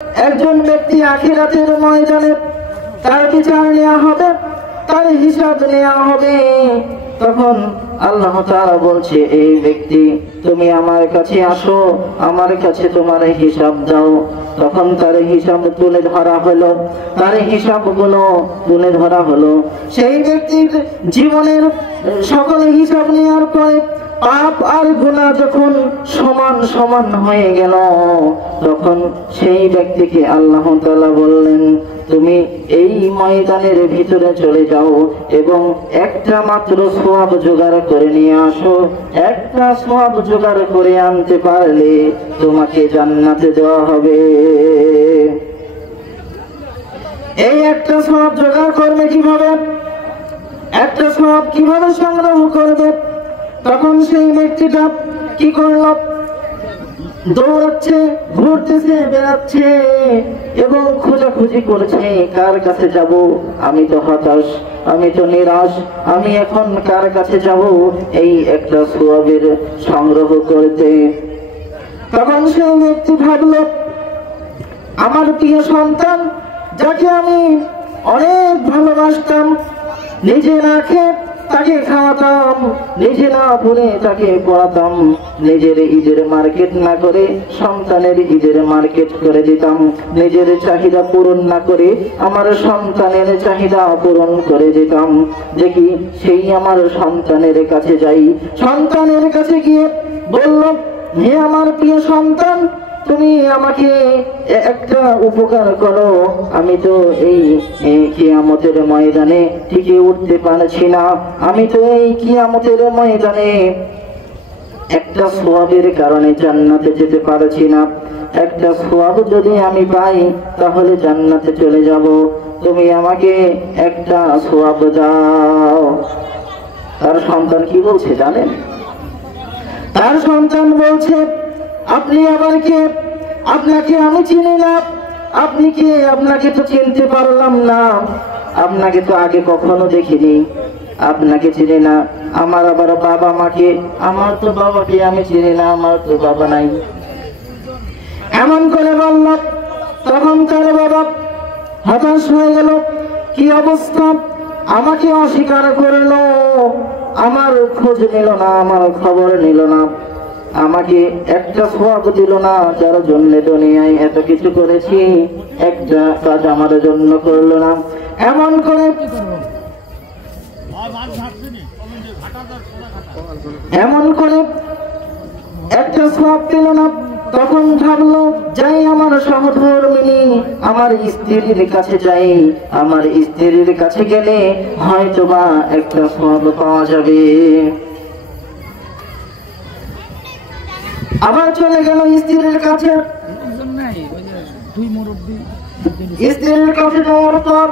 একজন ব্যক্তি আখিরাতের ময়দানে তার বিচার নেওয়া হবে, তার হিসাব নেওয়া হবে। তখন আল্লাহ তাআলা বলছে, এই ব্যক্তি তুমি আমার কাছে আসো, আমার কাছে তোমার হিসাব দাও। তখন তার হিসাব তুলে ধরা হলো, তার হিসাবগুলো তুলে ধরা হলো। সেই ব্যক্তির জীবনের সকল হিসাব নেওয়ার পরে পাপ আর গুনাহ যখন সমান সমান হয়ে গেল, তখন সেই ব্যক্তিকে আল্লাহ তাআলা বললেন, তুমি এই ময়দানের ভিতরে চলে যাও এবং একটা মাত্র সওয়াব জোগাড় করে নিয়ে আসো। একটা সওয়াব জোগাড় করে আনতে পারলে তোমাকে জান্নাতে দেওয়া হবে। এই একটা সওয়াব জোগাড় করবে কিভাবে? একটা সওয়াব কিভাবে সংগ্রহ করবে? তখন সেই ব্যক্তিটা কি করল? দৌড়াচ্ছে, ঘুরতেছে, বেড়াচ্ছে এবং খোঁজাখুঁজি করছে, কার কাছে যাব? আমি তো হতাশ, আমি তো নিরাশ, আমি এখন কার কাছে যাব এই একটা সওয়াবের সংগ্রহ করতে? তখন সেই ব্যক্তি ভাবল, আমার প্রিয় সন্তান যাকে আমি অনেক ভালোবাসতাম, নিজে না খেয়ে তাকে খাওয়াতাম, নিজে না পড়ে তাকে পড়াতাম, নিজের ঈদের মার্কেট না করে সন্তানের ঈদের মার্কেট করে দিতাম, নিজের চাহিদা পূরণ না করে আমার সন্তানের চাহিদা পূরণ করে দিতাম। দেখি সেই আমার সন্তানের কাছে যাই। সন্তানের কাছে গিয়ে বলল, হে আমার প্রিয় সন্তান, তুমি আমাকে একটা উপকার করো, আমি তো এই কিয়ামতের ময়দানে টিকে উঠতে পারছি না, আমি তো এই কিয়ামতের ময়দানে একটা সওয়াবের কারণে জান্নাতে যেতে পারছি না। একটা সওয়াব যদি আমি পাই তাহলে জান্নাতে চলে যাব, তুমি আমাকে একটা সওয়াব দাও। তার সন্তান কি বলছে জানেন? তার সন্তান বলছে, আপনি আবার কে? আপনাকে আমি চিনি না। আপনি কে? আপনাকে তো চিনতে পারলাম না, আপনাকে তো আগে কখনো দেখিনি, আপনাকে চিনি না। আমার আবার বাবা মাকে, আমার তো বাবাকে আমি চিনি না, আমার তো বাবা নাই। এমন করে বলল। তখন তার বাবা হতাশ হয়ে গেল, কি অবস্থা, আমাকে অস্বীকার করলো, আমার খোঁজ নিল না, আমার খবর নিল না, আমাকে একটা সওয়াব দিল না, যার জন্য দুনিয়ায় এত কিছু করেছি একটা কাজ আমার জন্য করলো না। এমন করে একটা সওয়াব দিল না। তখন ভাবলো, যাই আমার সহধর্মিনী আমার স্ত্রীর কাছে যাই, আমার স্ত্রীর কাছে গেলে হয়তোবা একটা সওয়াব পাওয়া যাবে। আবার চলে গেল স্ত্রীর কাছে। স্ত্রীর কাছে যাওয়ার পর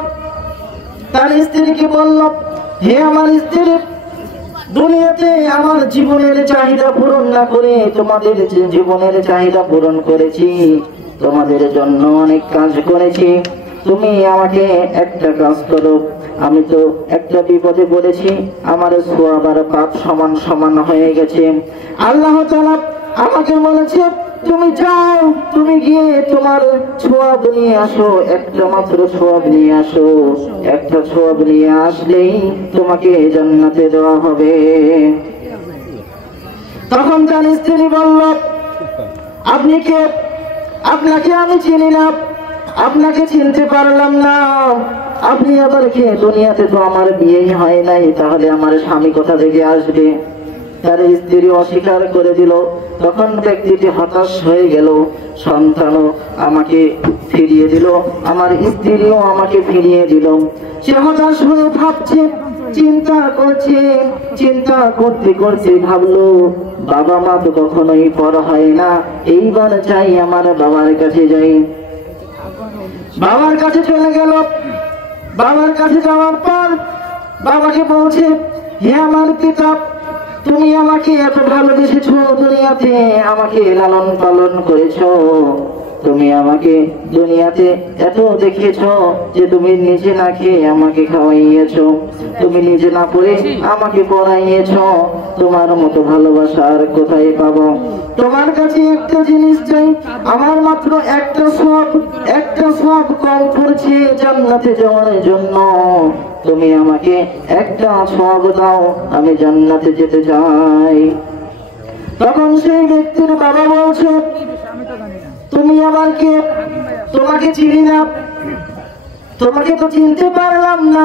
তার স্ত্রীকে বলল, হে আমার স্ত্রী, দুনিয়াতে আমার জীবনের চাহিদা পূরণ না করে তোমাদের জীবনের চাহিদা পূরণ করেছি, তোমাদের জন্য অনেক কাজ করেছি, তুমি আমাকে একটা কাজ করো। আমি তো একটা বিপদে পড়েছি, আমার সওয়াব আর পাপ সমান সমান হয়ে গেছে। আল্লাহ তাআলা আমাকে বলেছে, তুমি যাও, তুমি গিয়ে তোমার সওয়াব নিয়ে আসো, একটা মাত্র সওয়াব নিয়ে আসো, একটা সওয়াব নিয়ে আসলেই তোমাকে জান্নাতে দেওয়া হবে। তখন তার স্ত্রী বলল, আপনি কে? আপনাকে আমি চিনি না, আপনাকে চিনতে পারলাম না, আপনি আবার কে? দুনিয়াতে তো আমার বিয়েই হয় নাই, তাহলে আমার স্বামী কোথা থেকে আসবে? তার স্ত্রী অস্বীকার করে দিল। তখন ব্যক্তিটি হতাশ হয়ে গেল, সন্তানও আমাকে ফিরিয়ে দিল, আমার স্ত্রীও আমাকে ফিরিয়ে দিল। সে হতাশ হয়ে ভাবছে, চিন্তা করছে, চিন্তা করতে করতে ভাবলো, বাবা মা তো কখনোই পর হয় না, এইবার চাই আমার বাবার কাছে যাই। বাবার কাছে চলে গেল। বাবার কাছে যাওয়ার পর বাবাকে বলছে, হে আমার পিতা, তুমি আমাকে এত ভালোবেসেছো, দুনিয়াতে আমাকে লালন পালন করেছো, তুমি আমাকে দুনিয়াতে এত দেখিয়েছো যে তুমি নিজে না খেয়ে আমাকে খাওয়াইয়েছো, তুমি নিজে না পড়ে আমাকে পড়াইয়েছো। তোমার মতো ভালোবাসা আর কোথায় পাবো? তোমার কাছে একটা জিনিস চাই, আমার মাত্র একটা সওয়াব কম করছে জান্নাতে যাওয়ার জন্য। তুমি আমাকে একটা সওয়াব দাও, আমি জান্নাতে যেতে চাই। তখন সেই ব্যক্তির বাবা বলছে, তুমি আমার কে? তোমাকে চিনি না, তোমাকে তো চিনতে পারলাম না।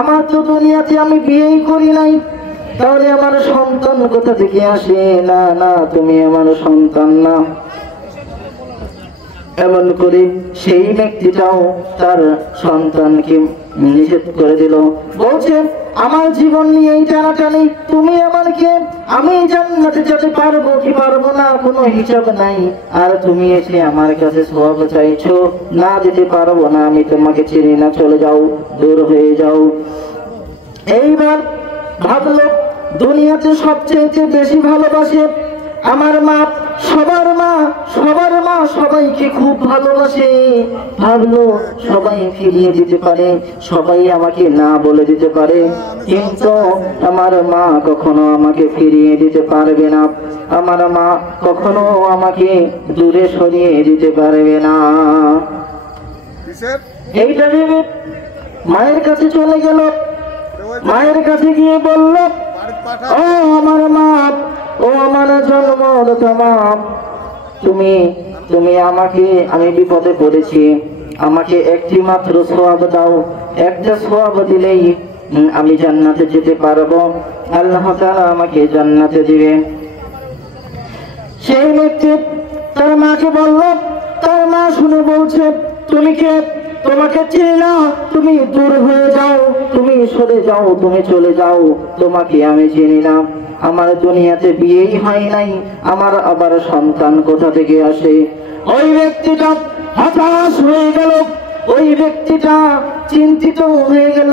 আমার তো দুনিয়াতে আমি বিয়েই করি নাই, তাহলে আমার সন্তান কোথা থেকে আসে? না না, তুমি আমার সন্তান না। এমন করে সেই ব্যক্তিটাও তার সন্তানকে নিষেধ করে দিল। বলছে, আমার জীবন নিয়ে এই টানাটানি, তুমি আমার কে? আমি জান্নাতে যেতে পারবো কি পারবো না কোনো হিসাব নাই, আর তুমি এসে আমার কাছে সওয়াব চাইছো। না, যেতে পারবো না, আমি তোমাকে চিনি না, চলে যাও, দূর হয়ে যাও। এইবার ভাবলো, দুনিয়াতে সবচেয়ে বেশি ভালোবাসে আমার মা, সবার মা সবাইকে খুব ভালোবাসে। ভাবলো সবাই ফিরিয়ে দিতে পারে, সবাই আমাকে না বলে দিতে পারে, কিন্তু আমার মা কখনো আমাকে ফিরিয়ে দিতে পারবে না। আমার মা কখনো আমাকে দূরে সরিয়ে দিতে পারবে না। এইটা ভেবে মায়ের কাছে চলে গেল। মায়ের কাছে গিয়ে বলল, ও আমার মা, ও আমার জন্মদাতা মা, তুমি আমাকে, আমি বিপদে পড়েছি, আমাকে একটি মাত্র সওয়াব দাও। একটা সওয়াব দিলেই আমি জান্নাতে যেতে পারবো, আল্লাহ তাআলা আমাকে জান্নাতে দিবে। সেই ব্যক্তি তার মাকে বলল, তার মা শুনে বলছে, তুমি কে? তোমাকে চিনি না, তুমি দূর হয়ে যাও, তুমি সরে যাও, তুমি চলে যাও, তোমাকে আমি চিনি না। আমার দুনিয়াতে বিয়েই হয় নাই, আমার আবার সন্তান কোথা থেকে আসে? ওই ব্যক্তিটা হতাশ হয়ে গেল, ওই ব্যক্তিটা চিন্তিত হয়ে গেল।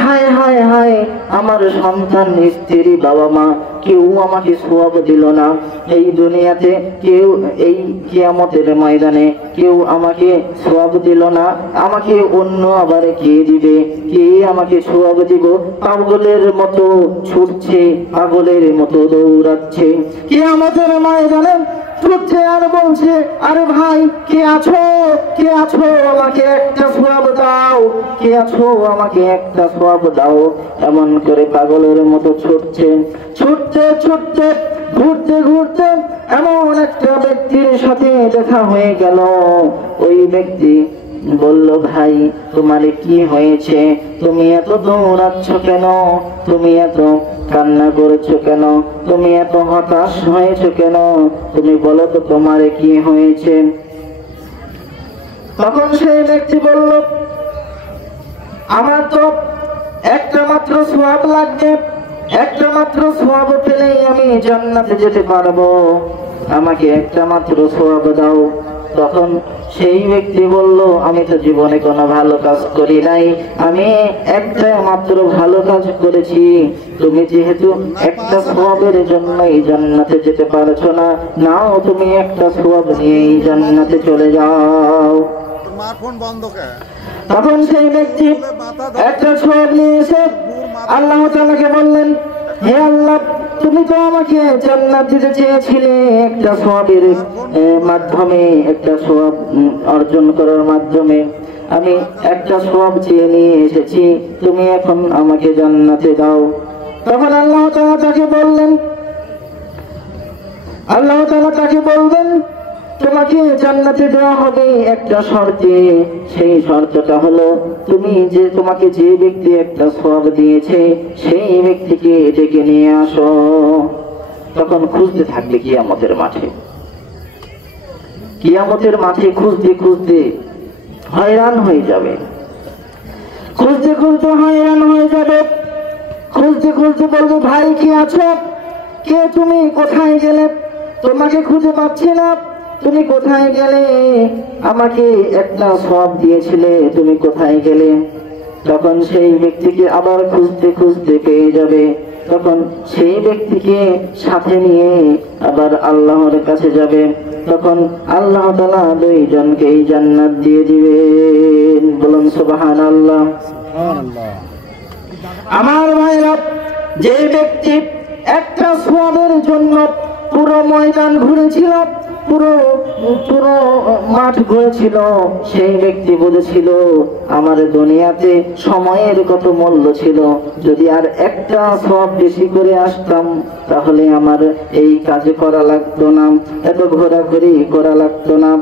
হায় হায় হায়, আমার সন্তান, স্ত্রী, বাবা মা কেউ আমাকে সওয়াব দিল না। এই দুনিয়াতে কেউ, এই কিয়ামতের ময়দানে কেউ আমাকে সওয়াব দিল না, আমাকে অন্য আবার কে দিবে? কে আমাকে সওয়াব দিব? পাগলের মতো ছুটছে, পাগলের মতো দৌড়াচ্ছে কিয়ামতের ময়দানে, ছুটছে আর বলছে, আরে ভাই কে আছো? কে আছো? আমাকে একটা সওয়াব দাও, কে আছো? আমাকে একটা সওয়াব দাও। এমন করে পাগলের মতো ছুটছে, ছুটতে ছুটতে, ঘুরতে ঘুরতে এমন একটা ব্যক্তির সাথে দেখা হয়ে গেল। ওই ব্যক্তি বলল, ভাই তোমার কি হয়েছে? তুমি এত দৌড়াচ্ছ কেন? তুমি এত কান্না করেছো কেন? তুমি এত হতাশ হয়েছো কেন? তুমি বলো তো তোমার কি হয়েছে? তখন সেই ব্যক্তি বলল, আমার তো একটা মাত্র সওয়াব লাগবে, একটা মাত্র সওয়াব পেলেই আমি জান্নাতে যেতে পারবো, আমাকে একটা মাত্র সওয়াব দাও। তখন সেই ব্যক্তি বলল, আমি তো জীবনে কোনো ভালো কাজ করি নাই, আমি একটা মাত্র ভালো কাজ করেছি। তুমি যেহেতু একটা সওয়াবের জন্যই জান্নাতে যেতে পারছো না, নাও তুমি একটা সওয়াব নিয়েই জান্নাতে চলে যাও। তখন সেই ব্যক্তি একটা সওয়াব নিয়ে এসে আল্লাহ তাআলাকে বললেন, হে আল্লাহ, তুমি তো আমাকে জান্নাত দিতে চেয়েছিলে একটা সওয়াবের মাধ্যমে, একটা সওয়াব অর্জন করার মাধ্যমে। আমি একটা সওয়াব চেয়ে নিয়ে এসেছি, তুমি এখন আমাকে জান্নাতে দাও। তখন আল্লাহ তাআলা তাকে বলবেন, তোমাকে জান্নাতে দেওয়া হবে একটা শর্তে। সেই শর্তটা হলো, তোমাকে যে ব্যক্তি একটা সওয়াব দিয়েছে সেই ব্যক্তিকে ডেকে নিয়ে আসো। তখন খুঁজতে থাকবে কিয়ামতের মাঠে, কিয়ামতের মাঠে খুঁজতে খুঁজতে হয়রান হয়ে যাবে, খুঁজতে খুঁজতে হয়রান হয়ে যাবে। খুঁজতে খুঁজতে বলবে, ভাই কে আছো? কে তুমি? কোথায় গেলে? তোমাকে খুঁজে পাচ্ছি না, তুমি কোথায় গেলে? আমাকে একটা সওয়াব দিয়েছিলে, তুমি কোথায় গেলে? তখন সেই ব্যক্তিকে আবার খুঁজতে খুঁজতে পেয়ে যাবে। তখন সেই ব্যক্তিকে সাথে নিয়ে আবার আল্লাহর কাছে যাবে। তখন আল্লাহ তাআলা দুইজনকেই জান্নাত দিয়ে দিবেন। বলুন সুবহানাল্লাহ। আমার ভাইরা, যে ব্যক্তি একটা সোয়াবের জন্য পুরো ময়দান ঘুরেছিল, পুরো মাঠ ঘুরেছিল, সেই ব্যক্তি বুঝেছিল আমার দুনিয়াতে সময়ের কত মূল্য ছিল। যদি আর একটা সওয়াব বেশি করে আসতাম তাহলে আমার এই কাজ করা লাগতো না, এত ঘোরাঘুরি করা লাগতো না।